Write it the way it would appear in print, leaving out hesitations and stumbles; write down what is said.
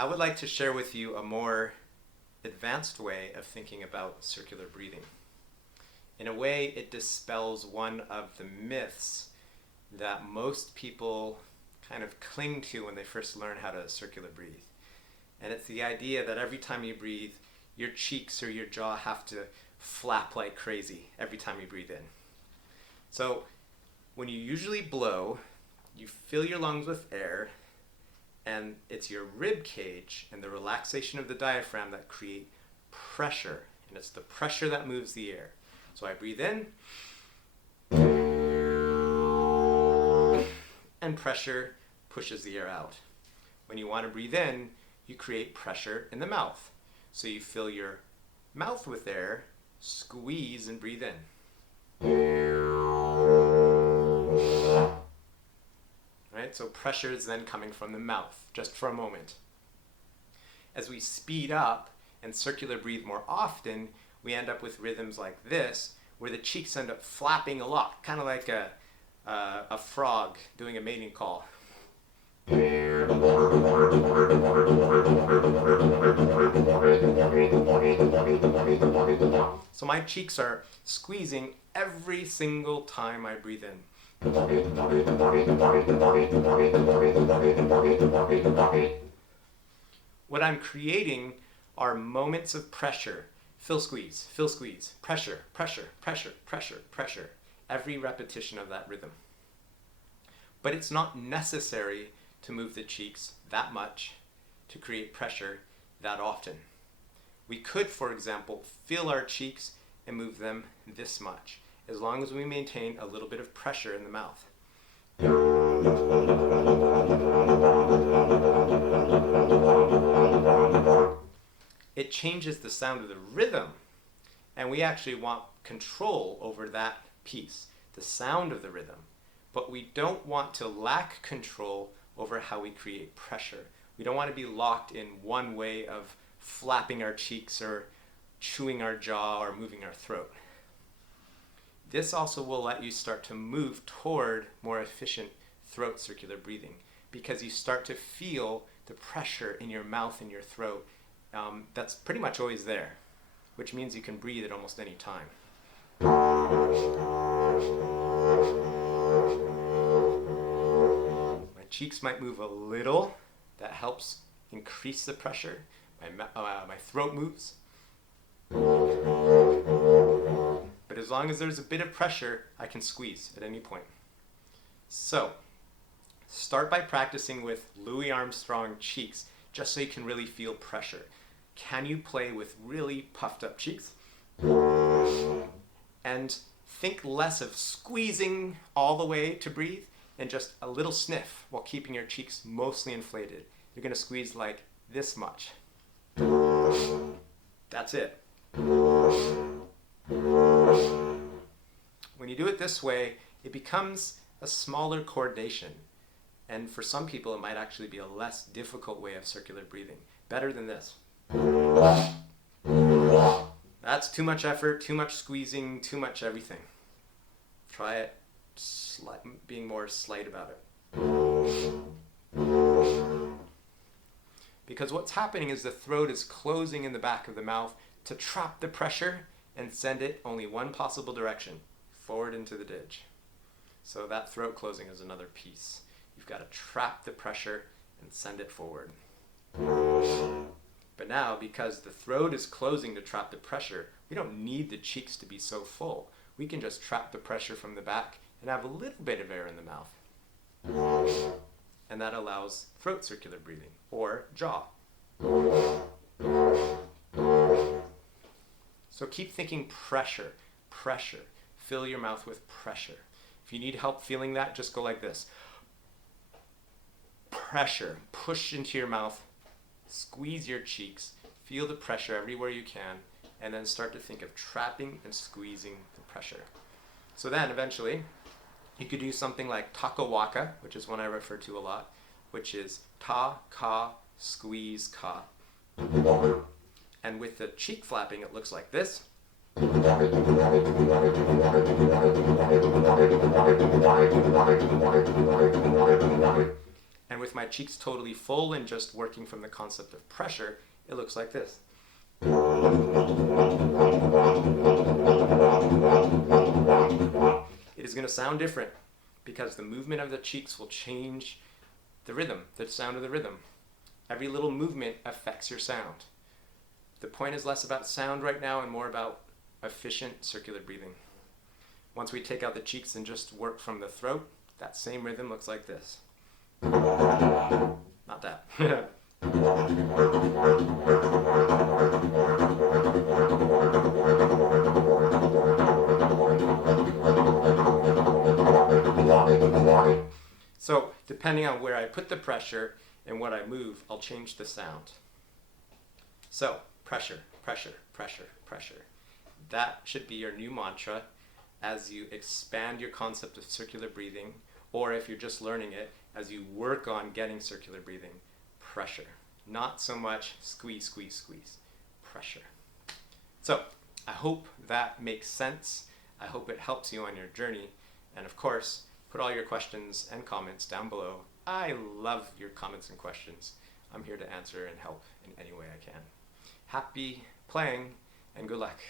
I would like to share with you a more advanced way of thinking about circular breathing. In a way, it dispels one of the myths that most people kind of cling to when they first learn how to circular breathe. And it's the idea that every time you breathe, your cheeks or your jaw have to flap like crazy every time you breathe in. So when you usually blow, you fill your lungs with air, and it's your rib cage and the relaxation of the diaphragm that create pressure, and it's the pressure that moves the air. So I breathe in, and pressure pushes the air out. When you want to breathe in, you create pressure in the mouth. So you fill your mouth with air, squeeze, and breathe in. Right? So pressure is then coming from the mouth, just for a moment. As we speed up and circular breathe more often, we end up with rhythms like this, where the cheeks end up flapping a lot, kind of like a frog doing a mating call. So my cheeks are squeezing every single time I breathe in. What I'm creating are moments of pressure. Fill, squeeze, pressure, pressure, pressure, pressure, pressure. Every repetition of that rhythm. But it's not necessary to move the cheeks that much to create pressure that often. We could, for example, fill our cheeks and move them this much, as long as we maintain a little bit of pressure in the mouth. It changes the sound of the rhythm, and we actually want control over that piece, the sound of the rhythm. But we don't want to lack control over how we create pressure. We don't want to be locked in one way of flapping our cheeks or chewing our jaw or moving our throat. This also will let you start to move toward more efficient throat circular breathing, because you start to feel the pressure in your mouth and your throat that's pretty much always there, which means you can breathe at almost any time. My cheeks might move a little. That helps increase the pressure. My throat moves. But as long as there's a bit of pressure, I can squeeze at any point. So, start by practicing with Louis Armstrong cheeks, just so you can really feel pressure. Can you play with really puffed up cheeks? And think less of squeezing all the way to breathe and just a little sniff while keeping your cheeks mostly inflated. You're going to squeeze like this much. That's it. When you do it this way, it becomes a smaller coordination. And for some people, it might actually be a less difficult way of circular breathing. Better than this. That's too much effort, too much squeezing, too much everything. Try it being more slight about it. Because what's happening is the throat is closing in the back of the mouth to trap the pressure and send it only one possible direction, forward into the didge. So that throat closing is another piece. You've got to trap the pressure and send it forward. But now, because the throat is closing to trap the pressure, we don't need the cheeks to be so full. We can just trap the pressure from the back and have a little bit of air in the mouth. And that allows throat circular breathing, or jaw. So keep thinking pressure, pressure. Fill your mouth with pressure. If you need help feeling that, just go like this. Pressure. Push into your mouth. Squeeze your cheeks. Feel the pressure everywhere you can. And then start to think of trapping and squeezing the pressure. So then eventually, you could do something like taka waka, which is one I refer to a lot, which is ta, ka, squeeze, ka. And with the cheek flapping, it looks like this. And with my cheeks totally full and just working from the concept of pressure, it looks like this. It is going to sound different because the movement of the cheeks will change the rhythm, the sound of the rhythm. Every little movement affects your sound. The point is less about sound right now and more about efficient circular breathing. Once we take out the cheeks and just work from the throat, that same rhythm looks like this. Not that. So, depending on where I put the pressure and what I move, I'll change the sound. So, pressure, pressure, pressure, pressure. That should be your new mantra as you expand your concept of circular breathing, or if you're just learning it, as you work on getting circular breathing. Pressure. Not so much squeeze, squeeze, squeeze. Pressure. So, I hope that makes sense. I hope it helps you on your journey. And of course, put all your questions and comments down below. I love your comments and questions. I'm here to answer and help in any way I can. Happy playing and good luck.